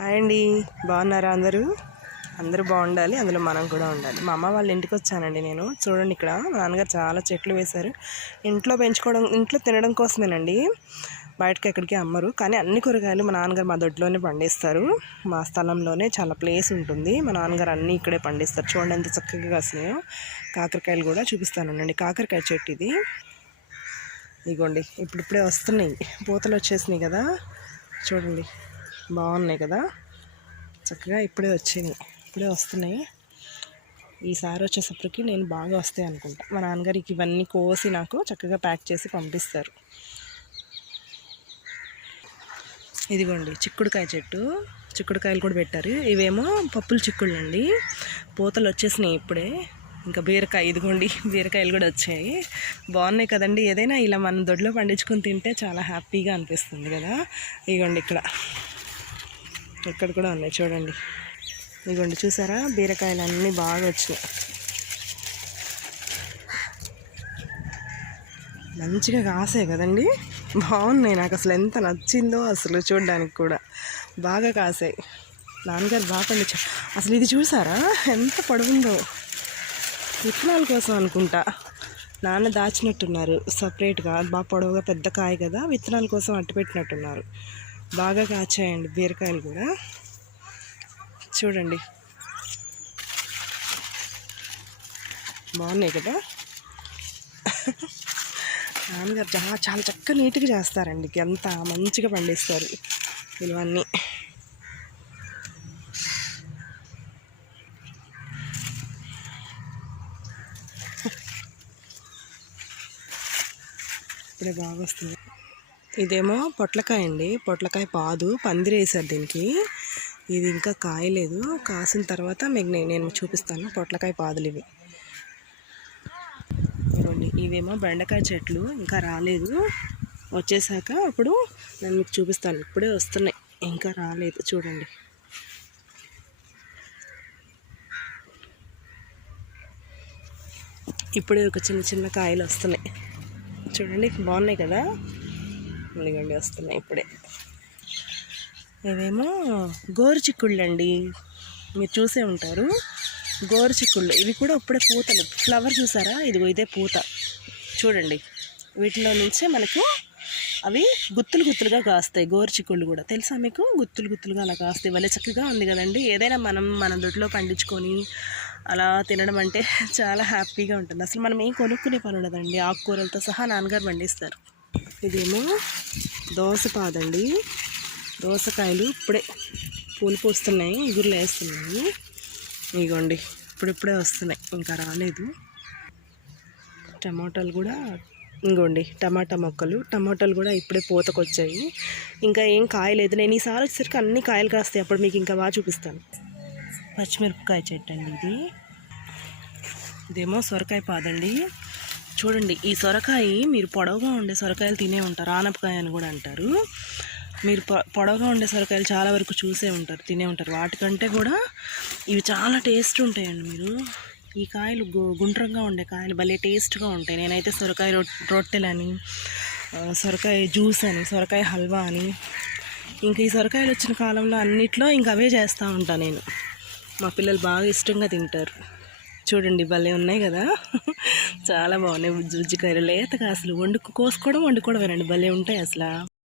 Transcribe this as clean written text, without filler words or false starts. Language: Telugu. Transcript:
హాయ్ అండి, బాగున్నారా? అందరూ బాగుండాలి, అందులో మనం కూడా ఉండాలి. మా అమ్మ వాళ్ళ ఇంటికి వచ్చానండి నేను. చూడండి, ఇక్కడ మా నాన్నగారు చాలా చెట్లు వేశారు. ఇంట్లో పెంచుకోవడం, ఇంట్లో తినడం కోసమేనండి, బయటకు ఎక్కడికి అమ్మరు. కానీ అన్ని కూరగాయలు మా నాన్నగారు మా దొడ్లోనే పండిస్తారు. మా స్థలంలోనే చాలా ప్లేస్ ఉంటుంది. మా నాన్నగారు అన్నీ ఇక్కడే పండిస్తారు. చూడండి ఎంత చక్కగా కాసినాయో. కాకరకాయలు కూడా చూపిస్తానండి. కాకరకాయ చెట్టు ఇది. ఇగోండి, ఇప్పుడిప్పుడే వస్తున్నాయి, పూతలు వచ్చేసినాయి కదా. చూడండి, బాగున్నాయి కదా, చక్కగా ఇప్పుడే వస్తున్నాయి. ఈసారి వచ్చేసప్పటికి నేను బాగా వస్తాయి అనుకుంటా. మా నాన్నగారికి ఇవన్నీ కోసి నాకు చక్కగా ప్యాక్ చేసి పంపిస్తారు. ఇదిగోండి చిక్కుడుకాయ చెట్టు, చిక్కుడుకాయలు కూడా పెట్టారు. ఇవేమో పప్పుల చిక్కుళ్ళు అండి, పూతలు వచ్చేసినాయి ఇప్పుడే. ఇంకా బీరకాయ, ఇదిగోండి బీరకాయలు కూడా వచ్చాయి. బాగున్నాయి కదండి. ఏదైనా ఇలా మన దొడ్లో పండించుకొని తింటే చాలా హ్యాపీగా అనిపిస్తుంది కదా. ఇదిగోండి ఇక్కడ కూడా ఉన్నాయి చూడండి. ఇదిగోండి చూసారా, బీరకాయలు అన్నీ బాగా వచ్చినాయి, మంచిగా కాసాయి కదండి. బాగున్నాయి, నాకు అసలు ఎంత నచ్చిందో అసలు. చూడడానికి కూడా బాగా కాసాయి. నాన్నగారు బాగా పండించారు. అసలు ఇది చూసారా ఎంత పొడవుందో, విత్తనాల కోసం అనుకుంటా నాన్న దాచినట్టున్నారు సపరేట్గా. బాగా పొడవుగా పెద్ద కాయ కదా, విత్తనాల కోసం అట్టు పెట్టినట్టున్నారు. బాగా కాచాయండి బీరకాయలు కూడా. చూడండి బాగున్నాయి కదా. నాన్నగారు చాలా చక్కగా నీట్గా చేస్తారండి, ఎంత మంచిగా పండిస్తారు ఇవన్నీ. ఇప్పుడే బాగా వస్తుంది. ఇదేమో పొట్లకాయ అండి, పొట్లకాయ పాదు, పందిరేసారు దీనికి. ఇది ఇంకా కాయలేదు, కాసిన తర్వాత మీకు నేను చూపిస్తాను. పొట్లకాయ పాదులు ఇవి. ఇవ్వండి, ఇవేమో బెండకాయ చెట్లు, ఇంకా రాలేదు. వచ్చేసాక అప్పుడు నేను మీకు చూపిస్తాను. ఇప్పుడే వస్తున్నాయి, ఇంకా రాలేదు. చూడండి ఇప్పుడే ఒక చిన్న కాయలు వస్తున్నాయి. చూడండి బాగున్నాయి కదా. ఇదిగోండి వస్తున్నాయి ఇప్పుడే. ఇవేమో గోరు చిక్కుళ్ళు అండి, మీరు చూసే ఉంటారు. గోరు చిక్కుళ్ళు ఇవి కూడా ఇప్పుడే పూతలు. ఫ్లవర్ చూసారా, ఇదే పూత. చూడండి, వీటిలో నుంచే మనకు అవి గుత్తులుగా కాస్తాయి. గోరు చిక్కుళ్ళు కూడా తెలుసా మీకు, గుత్తులుగా అలా కాస్తాయి. భలే చక్కగా ఉంది కదండి. ఏదైనా మన దొడ్లో పండించుకొని అలా తినడం అంటే చాలా హ్యాపీగా ఉంటుంది. అసలు మనం ఏం కొనుక్కునే పని ఉండదండి, ఆకుకూరలతో సహా నాన్నగారు పండిస్తారు. ఇదేమో దోసపాదండి, దోసకాయలు ఇప్పుడే పూలు పోస్తున్నాయి, ఇగురులు వేస్తున్నాయి. ఇగోండి ఇప్పుడిప్పుడే వస్తున్నాయి, ఇంకా రాలేదు. టమాటాలు కూడా ఇంకోండి, టమాటా మొక్కలు, టమాటాలు కూడా ఇప్పుడే పూతకొచ్చాయి. ఇంకా ఏం కాయలేదు. నేను ఈసారి వచ్చేసరికి అన్ని కాయలు కాస్తాయి, అప్పుడు మీకు ఇంకా బాగా చూపిస్తాను. పచ్చిమిరపకాయ చెట్టు అండి ఇదేమో సొరకాయ పాదండి. చూడండి, ఈ సొరకాయ మీరు పొడవుగా ఉండే సొరకాయలు తినే ఉంటారు, ఆనపకాయ అని కూడా అంటారు. మీరు పొడవుగా ఉండే సొరకాయలు చాలా వరకు చూసే ఉంటారు, తినే ఉంటారు. వాటికంటే కూడా ఇవి చాలా టేస్ట్ ఉంటాయండి. మీరు ఈ కాయలు గుండ్రంగా ఉండే కాయలు భలే టేస్ట్గా ఉంటాయి. నేనైతే సొరకాయ రొట్టెలని, సొరకాయ జ్యూస్ అని, సొరకాయ హల్వా అని, ఇంకా ఈ సొరకాయలు వచ్చిన కాలంలో అన్నిట్లో ఇంకా అవే చేస్తూ ఉంటాను నేను. మా పిల్లలు బాగా ఇష్టంగా తింటారు. చూడండి భలే ఉన్నాయి కదా, చాలా బాగున్నాయి. బుజ్జికాయలు లేతగా అసలు కోసుకోవడం వండుకోవడమేనండి, భలే ఉంటాయి అసలు.